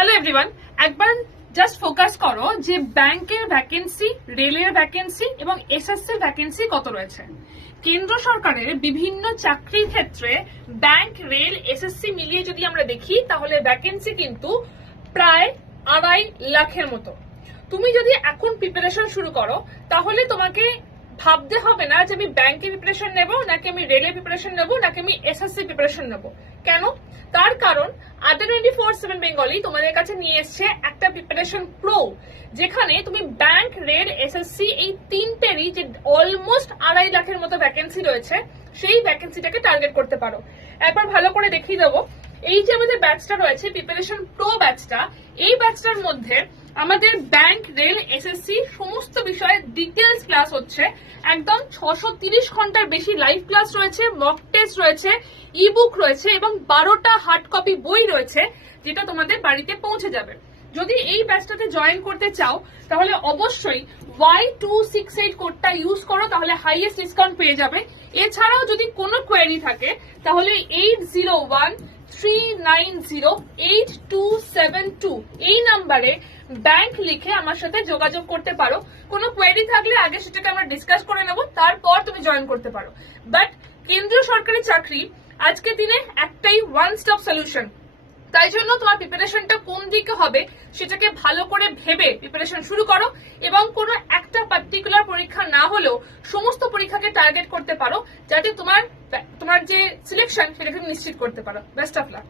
Hello everyone, একবার just focus করো যে ব্যাংকের ভ্যাকেন্সি, রেলের ভ্যাকেন্সি এবং এসএসসি ভ্যাকেন্সি কত রয়েছে। কেন্দ্র সরকারের বিভিন্ন চাকরির ক্ষেত্রে ব্যাংক, রেল, এসএসসি মিলিয়ে যদি আমরা দেখি তাহলে ভ্যাকেন্সি কিন্তু প্রায় 2.5 লাখের মতো। তুমি যদি এখন প্রিপারেশন শুরু করো তাহলে তোমাকে ভাবতে হবে না যে আমি ব্যাংকে প্রিপারেশন নেব নাকি আমি রেলে প্রিপারেশন নেব নাকি আমি এসএসসি প্রিপারেশন নেব। কেন? তার কারণ আড্ডা 24/7 বেঙ্গলি তোমাদের কাছে নিয়ে এসছে একটা প্রিপারেশন প্রো, যেখানে তুমি ব্যাংক, রেল, এসএসসি এই তিনটেরই যে অলমোস্ট 2.5 লাখের মতো ভ্যাকেন্সি রয়েছে সেই ভ্যাকেন্সিটাকে টার্গেট করতে পারো। একবার ভালো করে দেখিয়ে দেবো। এই যে আমাদের ব্যাচটা রয়েছে প্রিপারেশন প্রো ব্যাচটা, এই ব্যাচটার মধ্যে আমাদের ব্যাংক, রেল, এসএসসি সমস্ত বিষয়ে ডিটেলস ক্লাস হচ্ছে। একদম 630 ঘন্টার বেশি লাইভ ক্লাস রয়েছে, মক টেস্ট রয়েছে, ইবুক রয়েছে এবং 12টা হার্ড কপি বই রয়েছে যেটা তোমাদের বাড়িতে পৌঁছে যাবে। যদি এই ব্যাচটাতে জয়েন করতে চাও তাহলে অবশ্যই Y268 কোডটা ইউজ করো, তাহলে হাইয়েস্ট ডিসকাউন্ট পেয়ে যাবে। এছাড়াও যদি কোনো কোয়েরি থাকে তাহলে 8013908272 এই নাম্বারে ব্যাংক লিখে আমার সাথে যোগাযোগ করতে পারো। কোনো কোয়েরি থাকলে আগে সেটাকে আমরা ডিসকাস করে নেব, তারপর তুমি জয়েন করতে পারো। বাট কেন্দ্রীয় সরকারি চাকরি আজকের দিনে একটাই ওয়ান স্টপ সলিউশন। তাই জন্য তোমার প্রিপারেশনটা কোন দিকে হবে সেটাকে ভালো করে ভেবে প্রিপারেশন শুরু করো এবং কোনো একটা পার্টিকুলার পরীক্ষা না হলেও সমস্ত পরীক্ষাকে টার্গেট করতে পারো, যাতে তোমার যে সিলেকশন সেটাকে নিশ্চিত করতে পারো। Best of luck.